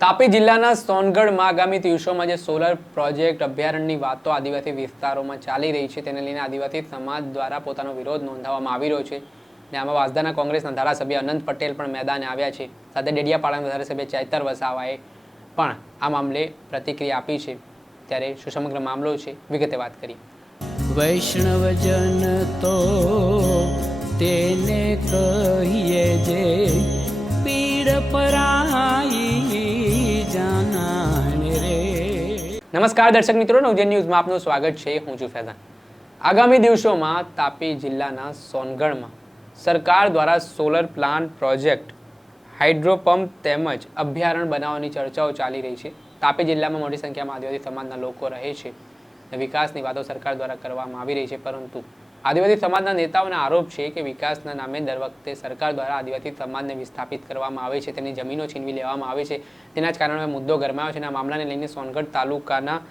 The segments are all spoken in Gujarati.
તાપી જિલ્લાના સોનગઢમાં આગામી દિવસોમાં જે સોલર પ્રોજેક્ટ અભયારણ્યની વાતો આદિવાસી વિસ્તારોમાં ચાલી રહી છે, તેને લઈને આદિવાસી સમાજ દ્વારા પોતાનો વિરોધ નોંધાવવામાં આવી રહ્યો છે. ને આમાં વાસદાના કોંગ્રેસના ધારાસભ્ય અનંત પટેલ પણ મેદાને આવ્યા છે. સાથે ડેડિયાપાડાના ધારાસભ્ય ચૈતર વસાવાએ પણ આ મામલે પ્રતિક્રિયા આપી છે. ત્યારે શું સમગ્ર મામલો છે. વિગતે વાત કરી વૈષ્ણવજન તો તેને કહીએ નમસ્કાર દર્શક મિત્રો, નવજન ન્યૂઝમાં આપનું સ્વાગત છે. હું છું ફૈઝાન. આગામી દિવસોમાં તાપી જિલ્લાના સોનગઢમાં સરકાર દ્વારા solar plant project hydro pump તેમજ અભયારણ્ય બનાવવાની ચર્ચાઓ ચાલી રહી છે. તાપી જિલ્લામાં મોટી સંખ્યામાં આદિવાસી સમાજના લોકો રહે છે વિકાસની વાતો સરકાર દ્વારા કરવામાં આવી રહી છે. પરંતુ આદિવાસી સમાજના નેતાઓના આરોપ છે કે વિકાસના નામે દર વખતે સરકાર દ્વારા આદિવાસી સમાજને વિસ્થાપિત કરવામાં આવે છે તેની જમીનો છીનવી લેવામાં આવે છે. તેના જ કારણે મુદ્દો ગરમાયો છે અને આ મામલાને લઈને સોનગઢ તાલુકાના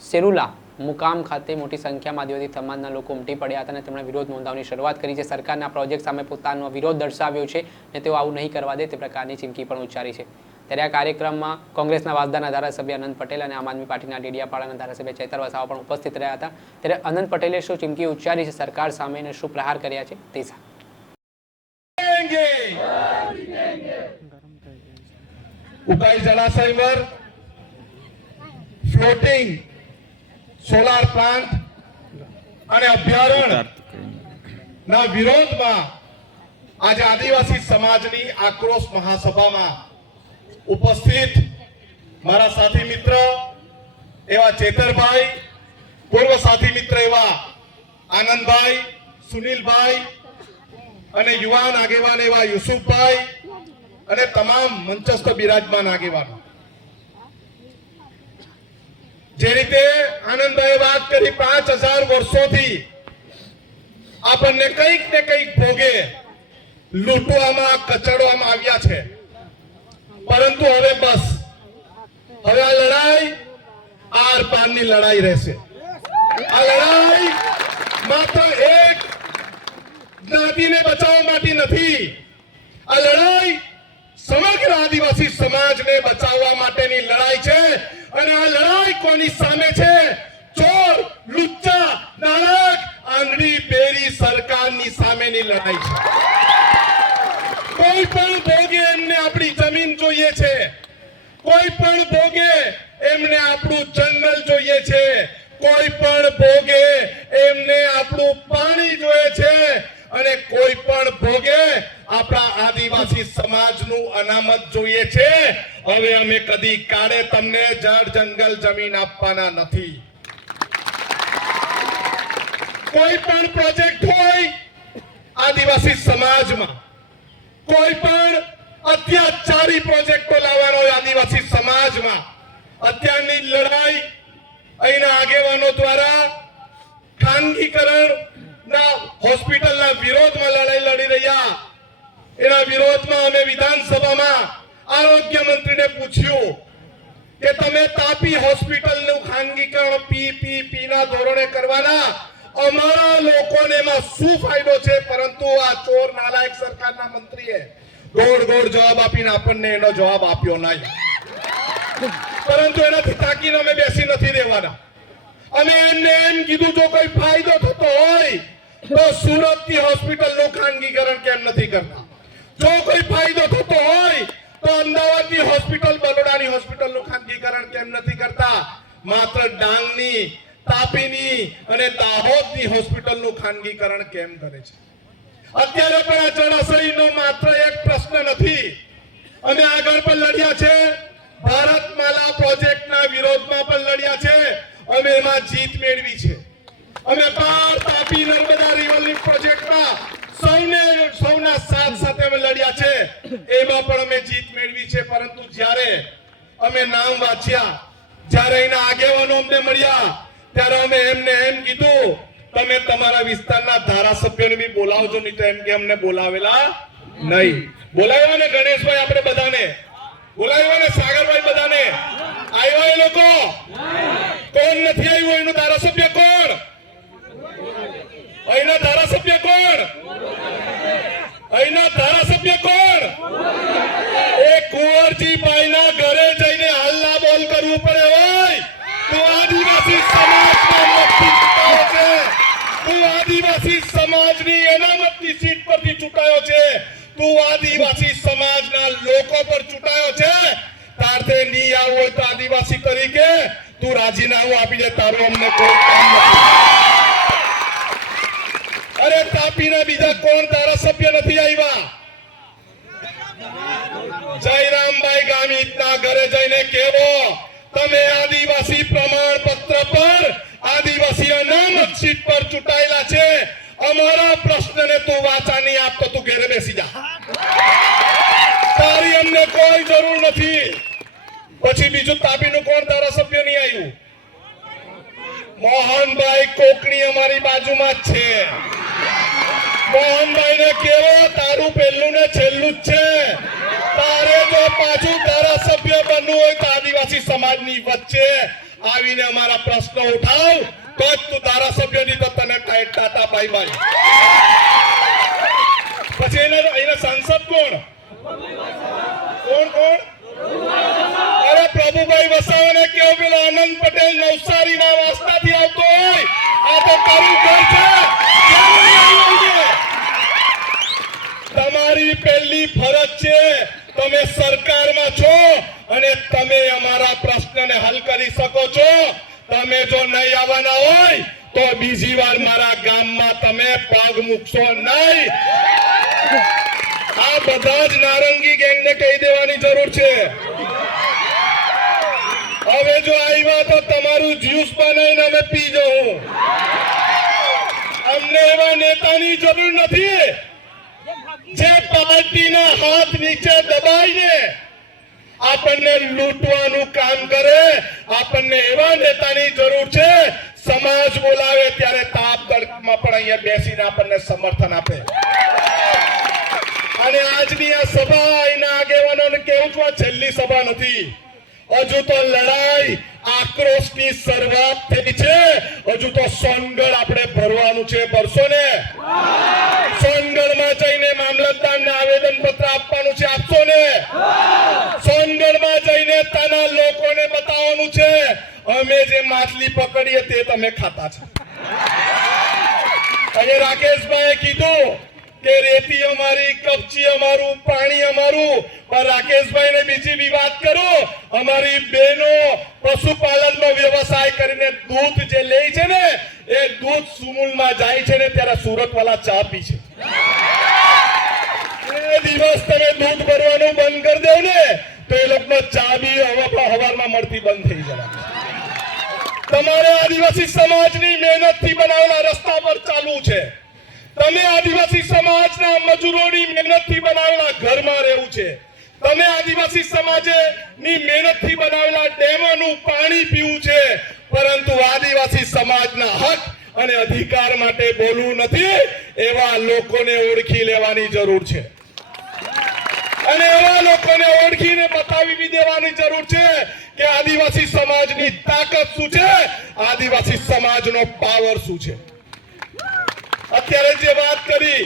સેરુલા મુકામ ખાતે મોટી સંખ્યામાં આદિવાસી સમાજના લોકો ઉમટી પડ્યા હતા અને તેમણે વિરોધ નોંધાવવાની શરૂઆત કરી છે. સરકારના પ્રોજેક્ટ સામે પોતાનો વિરોધ દર્શાવ્યો છે અને તેઓ આવું નહીં કરવા દે તે પ્રકારની ચીમકી પણ ઉચ્ચારી છે. ત્યારે આ કાર્યક્રમમાં કોંગ્રેસના વાસદાના ધારાસભ્ય અનંત પટેલ અને આમ આદમી પાર્ટીના ડેડિયાપાડાના ધારાસભ્ય ચૈતર વસાવા પણ ઉપસ્થિત રહ્યા હતા. ત્યારે અનંત પટેલે શું ચીમકી ઉચ્ચારી છે? સરકાર સામે અને શું પ્રહાર કર્યા છે? તે ઉકાઈ જળાશય પર ફ્લોટિંગ સોલાર પ્લાન્ટ અને અભ્યારણ ના વિરોધમાં આજે આદિવાસી સમાજની આક્રોશ મહાસભામાં ઉપસ્થિત મારા સાથી મિત્ર, એવા ચેતરભાઈ, પૂર્વ સાથી મિત્ર એવા આનંદભાઈ, સુનિલભાઈ અને યુવાન આગેવાન એવા યુસુફભાઈ અને તમામ મંચસ્થ બિરાજમાન આગેવાનો. જે રીતે આનંદભાઈ વાત કરી પાંચ હજાર વર્ષોથી આપણને કંઈક ને કંઈક ભોગે લૂંટવામાં, કચડવામાં આવ્યા છે. પરંતુ હવે બસ. હવે આ લડાઈ આર પારની લડાઈ રહેશે. આ લડાઈ માત્ર એક જ્ઞાતિને બચાવવા માટે નથી. આ લડાઈ સમગ્ર આદિવાસી સમાજને બચાવવા માટેની લડાઈ છે. અને આ લડાઈ કોની સામે છે? ચોર, લુચ્ચા, નાણાક, આંધળી, પેરી સરકારની સામેની લડાઈ છે. કોઈ પણ ભોગે એમને આપણી જમીન જોઈએ છે કોઈ પણ ભોગે એમને આપણું જંગલ જોઈએ છે. કોઈ પણ ભોગે એમને આપણું પાણી જોઈએ છે. અને કોઈ પણ ભોગે આપણા આદિવાસી સમાજનું અનામત જોઈએ છે. હવે અમે કદી કાળે તમને જળ જંગલ જમીન આપવાના નથી. કોઈ પણ પ્રોજેક્ટ હોય આદિવાસી સમાજમાં, કોઈ પણ અત્યાચારી પ્રોજેક્ટો લાવવાનો આદિવાસી સમાજમાં. અત્યારની લડાઈ અહીંના આગેવાનો દ્વારા ખાનગીકરણ ના હોસ્પિટલના વિરોધમાં લડાઈ લડી રહ્યા. એના વિરોધમાં અમે વિધાનસભામાં આરોગ્ય મંત્રીને પૂછ્યું કે તમે તાપી હોસ્પિટલનું ખાનગીકરણ પીપીપી ના ધોરણે કરવાના? અમારા લોકોને એમાં શું ફાયદો છે? પરંતુ આ ચોર નાલાયક સરકારના મંત્રીએ ગોળ ગોળ જવાબ આપીને આપણને એનો જવાબ આપ્યો નહીં. પરંતુ એનાથી તાકીને અમે બેસી નથી રહેવાના. અને એમને એમ કીધું, જો કોઈ ફાયદો થતો હોય, તો સુરતની હોસ્પિટલનું ખાનગીકરણ કેમ નથી કરતા? જો કોઈ ફાયદો થતો હોય, તો અમદાવાદની હોસ્પિટલ, બરોડાની હોસ્પિટલનું ખાનગીકરણ કેમ નથી કરતા? માત્ર ડાંગની, તાપીની અને દાહોદની હોસ્પિટલનું ખાનગીકરણ કેમ કરે છે? અત્યારે પણ આ જળાશયનો માત્ર એક પ્રશ્ન નથી. અમે આગળ પણ લડ્યા છે. ભારત માલા પ્રોજેક્ટના વિરોધમાં પણ લડ્યા છે અમે એમાં જીત મેળવી છે. અમે પાર તાપી નર્મદા રિવર પ્રોજેક્ટમાં સૌને સૌના સાથ સાથે અમે લડ્યા છે. એમાં પણ અમે જીત મેળવી છે. પરંતુ જ્યારે અમે નામ વાંચ્યા, જ્યારે એના આગેવાનો અમને મળ્યા, ત્યારે અમે એમને એમ કીધું તમે તમારા વિસ્તારના ધારાસભ્યોને બી બોલાવજો, નહીં તો એમ કે અમને બોલાવેલા નહીં. બોલાવ્યા ને ગણેશભાઈ આપણે બધાને? બોલાવ્યા ને સાગરભાઈ બધાને? આવ્યા એ લોકો? કોણ નથી આવ્યું? એનું ધારાસભ્ય કોણ અહીંના ધારાસભ્ય કોણ અહીંના ધારાસભ્ય કોણ એ કુંવરજીભાઈના ઘરે જઈ લોકો પર ચૂંટાયો છે. તારથે નહીં આવું હોય તો આદિવાસી તરીકે તું રાજીનામું આપી દે તારું અમને કોઈ કામ નથી. અરે તાપીના બીજા કોણ ધારાસભ્ય નથી આવ્યા? જયરામભાઈ ગામિતના ઘરે જઈને કેવો? તમે આદિવાસી પ્રમાણપત્ર પર આદિવાસી અનામત સીટ પર ચૂંટાયેલા છે. અમારા પ્રશ્નને તું વાચા નહીં આપતો તું ઘરે બેસી જા તારી અમને કોઈ જરૂર નથી પછી બીજું તાપીનું કોણ ધારાસભ્ય નહીં આવ્યું મોહનભાઈ કોકણી અમારી બાજુમાં જ છે. મોહનભાઈ ને કેવો? તારું પહેલું ને છેલ્લું જ છે. તારે જો પાછું ધારાસભ્ય બનવું હોય તો આદિવાસી સમાજની વચ્ચે આવીને અમારા પ્રશ્નો ઉઠાવ. તો જ તું ધારાસભ્યની તો તને ટાઈટ ટાટા, બાય બાય. પછી એને એને સાંસદ કોણ? કોણ કોણ? અરે પ્રભુભાઈ વસાવાને કેવો પેલો આનંદ પટેલ નવસારી ના વાસ્તાથી આવતો હોય? તમારી પહેલી ફરજ છે, તમે સરકારમાં છો અને તમે અમારા પ્રશ્નને હલ કરી શકો છો. તમે જો નહીં આવવાના હોય, તો બીજી વાર મારા ગામમાં તમે પગ મૂકશો નહીં. આ બધા જ નારંગી ગેંગને કહી દેવાની જરૂર છે. હવે જો આવ્યા તો તમારું જ્યુસ બનાવીને અમે પી જવું અમને એવા નેતાની જરૂર નથી. જે પાર્ટીના હાથ નીચે દબાઈને આપણને લૂંટવાનું કામ કરે, આપણને એવા નેતાની જરૂર છે, સમાજ બોલાવે ત્યારે તાપ તડકામાં પણ અહીંયા બેસીને આપણને સમર્થન આપે. અને આજની આ સભા, એના આગેવાનોને કેવું છું આ છેલ્લી સભા નથી. હજુ તો લડાઈ આક્રોશની શરૂઆત થઈ છે. હજુ તો સોનગઢ આપણે ભરવાનું છે ભરશો ને સોનગઢમાં જઈને મામલતદારને આવેદન પત્ર આપવાનું છે આપશો ને સોનગઢમાં જઈને ત્યાંના લોકોને બતાવવાનું છે. અમે જે માછલી પકડીએ તે તમે ખાતા છો. અને રાકેશભાઈએ કીધું કે રેતી અમારી અમારું, પાણી અમારું. પણ રાકેશભાઈને બીજી બી વાત કરું, અમારી બહેનો પશુપાલનનો વ્યવસાય કરીને દૂધ જે લે છે ને, એ દૂધ સુમુલમાં જાય છે ને, ત્યારે સુરત વાળા ચા પી છે. દિવસ તમે દૂધ ભરવાનું બંધ કરી દેવ ને, તો એ લોકો ચા બી હવે હવારમાં મળતી બંધ થઈ જવા તમારે આદિવાસી સમાજની મહેનતથી બનાવેલા રસ્તા પર ચાલવું છે. તમે આદિવાસી સમાજના મજૂરોની મહેનતથી બનાવેલા ઘરમાં રહેવું છે. તમે આદિવાસી સમાજે ની મહેનતથી બનાવેલા ડેમોનું પાણી પીવું છે. પરંતુ આદિવાસી સમાજના હક અને અધિકાર માટે બોલવું નથી, એવા લોકોને ઓળખી લેવાની જરૂર છે. અને એવા લોકોને ઓળખીને બતાવી દેવાની જરૂર છે કે આદિવાસી સમાજની તાકાત શું છે? આદિવાસી સમાજનો પાવર શું છે? અત્યારે જે વાત કરી,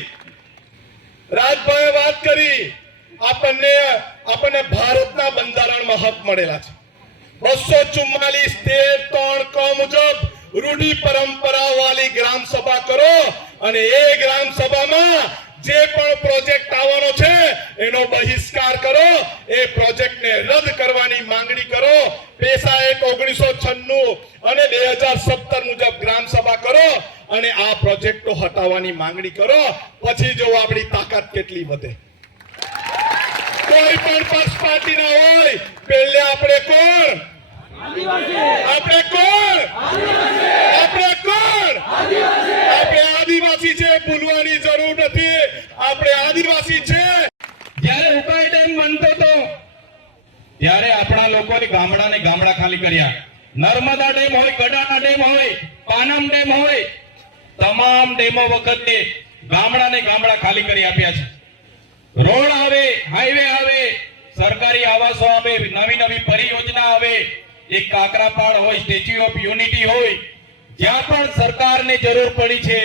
રાજભાઈએ વાત કરી, આપણને આપણને ભારતના બંધારણમાં હક મળેલા છે. બસો ચુમ્માલીસ તેર ત્રણ ક મુજબ રૂઢિ પરંપરા વાળી ગ્રામ સભા કરો અને એ ગ્રામ સભામાં જે પણ પ્રોજેક્ટ આવવાનો છે, એનો બહિષ્કાર કરો, એ પ્રોજેક્ટને રદ કરવાની માંગણી કરો પેસા એક ઓગણીસો છન્નું અને બે હજાર સત્તર મુજબ ગ્રામ સભા કરો અને આ પ્રોજેક્ટો માંગણી કરો, પછી જો આપણી તાકાત કેટલી વધે. કોઈ પણ પક્ષ પાર્ટીના હોય, પહેલે આપણે કોણ? આપણે કોણ? આપણે કોણ? આપણે આદિવાસી છે, ભૂલવાની જરૂર નથી. આપણે આદિવાસી છે. જ્યારે ઉકાઈ ડેમ બનતો હતો ત્યારે આપણા લોકોએ ગામડાને ગામડા ખાલી કર્યા. નર્મદા ડેમ હોય ગડાના ડેમ હોય, પાનમ ડેમ હોય તમામ ડેમો વખતે ગામડાને ગામડા ખાલી કરી આપ્યા છે. રોડ આવે હાઈવે આવે, સરકારી આવાસો આવે, નવી નવી પરિયોજના આવે એક કાકરાપાડ હોય સ્ટેચ્યુ ઓફ યુનિટી હોય, જ્યાં પણ સરકારને જરૂર પડી છે,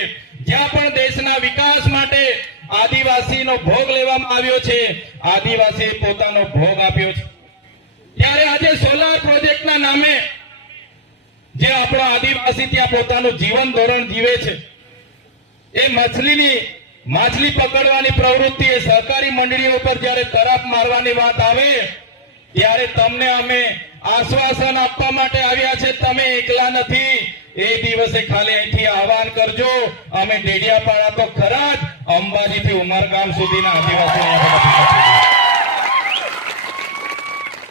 જ્યાં પણ દેશના વિકાસ માટે આદિવાસીનો ભોગ લેવામાં આવ્યો છે, આદિવાસીએ પોતાનો ભોગ આપ્યો છે. ત્યારે આજે સોલાર પ્રોજેક્ટના નામે જે આપણો આદિવાસી ત્યાં પોતાનું જીવન ધોરણ જીવે છે. એ માછલીની, માછલી પકડવાની પ્રવૃત્તિ એ સહકારી મંડળીઓ પર જ્યારે તરફ મારવાની વાત આવે, ત્યારે તમને અમે આશ્વાસન આપવા માટે આવ્યા છે, તમે એકલા નથી. એ દિવસે ખાલી અહીંથી આહવાન કરજો, અમે ડેડિયાપાડા તો ખરા જ અંબાજીથી ઉમરગામ સુધીના આદિવાસી.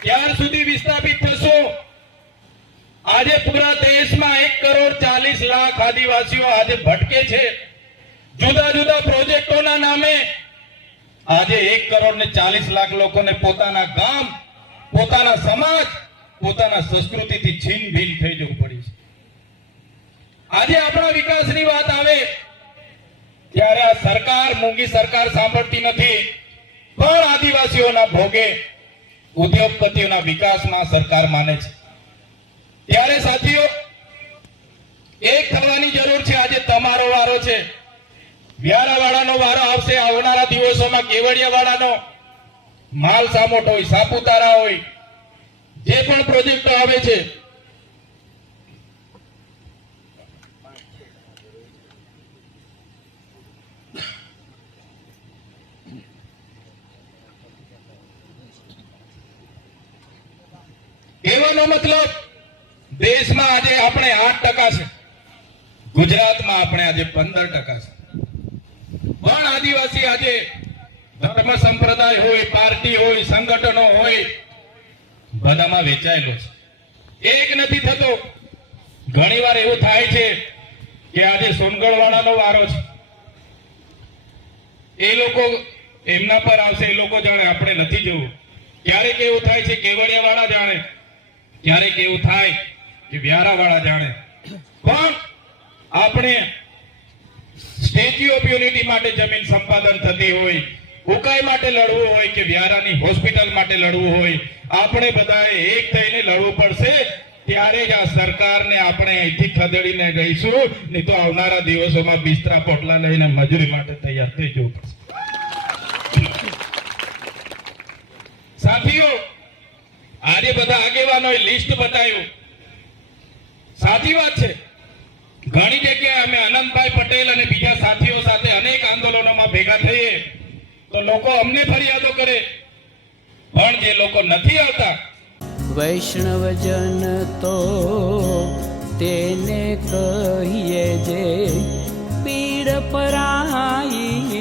ક્યાર સુધી વિસ્થાપિત થશો. આજે પૂરા દેશમાં એક કરોડ ચાલીસ લાખ આદિવાસીઓ આજે ભટકે છે. જુદા જુદા પ્રોજેક્ટોના નામે આજે એક કરોડ ને ચાલીસ લાખ લોકોને પોતાના ગામ, પોતાના સમાજ, પોતાના સંસ્કૃતિથી છીન થઈ જવું પડી છે. આજે આપણા વિકાસની વાત આવે ત્યારે આ સરકાર મૂંગી સરકાર સાંભળતી નથી. પણ આદિવાસીઓના ભોગે ઉદ્યોગપતિઓના વિકાસમાં સરકાર માને છે. ત્યારે સાથીઓ, એક થવાની જરૂર છે. આજે તમારો વારો છે. વ્યારાવાળાનો વારો આવશે. આવનારા દિવસોમાં કેવડિયાવાળાનો માલ સામોટ હોય, સાપુતારા હોય, જે પણ પ્રોજેક્ટો આવે છે. એવાનો મતલબ દેશમાં આજે આપણે આઠ ટકા છે. ગુજરાતમાં આપણે આજે પંદર ટકા છે. પણ આદિવાસી આજે ધર્મ સંપ્રદાય હોય, પાર્ટી હોય, સંગઠનો હોય, બધામાં વેચાયેલો છે. એક નથી થતો. ઘણીવાર એવું થાય છે કે આજે સોનગઢ વાળાનો વારો છે. એ લોકો એમના પર આવશે, એ લોકો જાણે આપણે નથી જવું. ક્યારેક એવું થાય છે કેવડિયા વાળા જાણે. ક્યારેક એવું થાય કે વ્યારા વાળા જાણે. પણ આપણે સ્ટેચ્યુ ઓફ યુનિટી માટે જમીન સંપાદન થતી હોય, ઉકાઈ માટે લડવું હોય કે વ્યારાની હોસ્પિટલ માટે લડવું હોય, આપણે બધાએ એક થઈને લડવું પડશે, ત્યારે જ આ સરકારને આપણે અહીંથી ખદેડીને ગઈશું નહીં તો આવનારા દિવસોમાં બિસ્તરા પોટલા લઈને મજૂરી માટે તૈયાર થઈ જવું પડશે. સાથીઓ, આજે બધા આગેવાનોએ લિસ્ટ બતાવ્યું. સાચી વાત છે. ઘણી જગ્યાએ અમે આનંદભાઈ પટેલ અને બીજા સાથીઓ સાથે અનેક આંદોલનોમાં ભેગા થઈએ. તો લોકો અમને ફરિયાદો કરે. પણ જે લોકો નથી આવતા, વૈષ્ણવજન તો તેને કહીએ જે પીડ પરાઈ